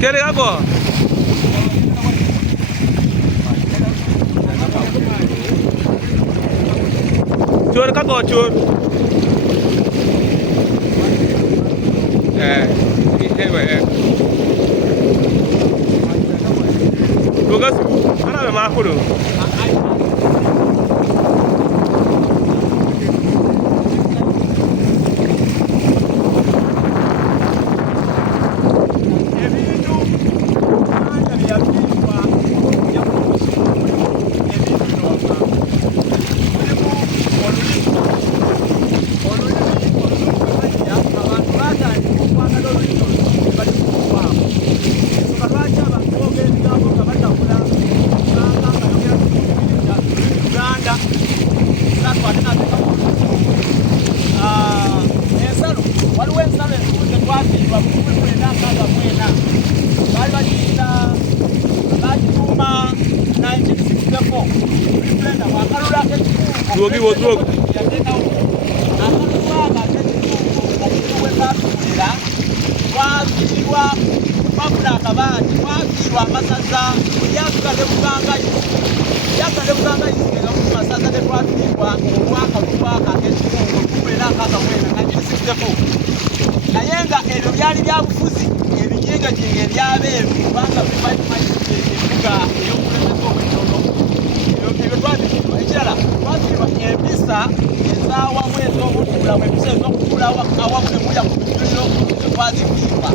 Kere kako? Chur kako chur? Tugas, ana be makulu. Drogi wo drog. Nayenga ebyo byali bya bufuzi ebijinga jinga ebyabeeru kubanga ebiga eyokulemesa obwendono ebyo twabikirwa ekirala twakirwa empisa ezaawamu ez'obutuula empisa ez'okutuula awamu nemuya ku bituliro twazikirwa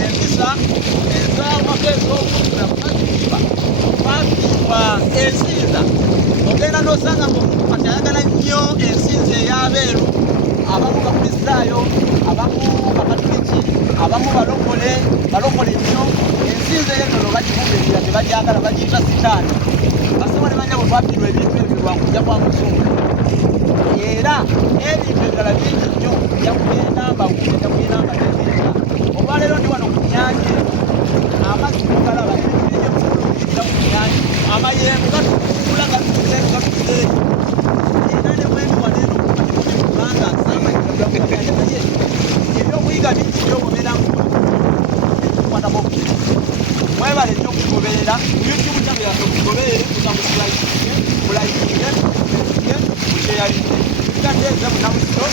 empisa ezawako ez'obutuula twazikirwa twakirwa ensinza ogenda n'osanga ngaomuntu kati ayagala nnyo ensinza ey'abeeru abamu bakristaayo abamu bakatuliki abamu balokole nnyo ensinza ey'ennono bagivumirira tebagyagala bagiyita sitaani basobola ne banya bwe twakirwa ebintu ebyo lwakujja kwa muzungu era ebintu ebirala bingi nnyo yakugenda tegenda olwaleero ndi wano ku nyanja amazzi tugalaba ebintu bingi ebikulugira ku nyanja amayengo gatukuula gatukuzeeko gatukuzeeko era ne bwendi waneeno kumatimuli kubanga saamanyiragagaganda naye ebyokuyiga bingi nnyo obeeramu kwatako mwebale nnyo okugoberera youtube channel yaffe okugoberere mulayinge mukyeyalinge tugateeza munamusiro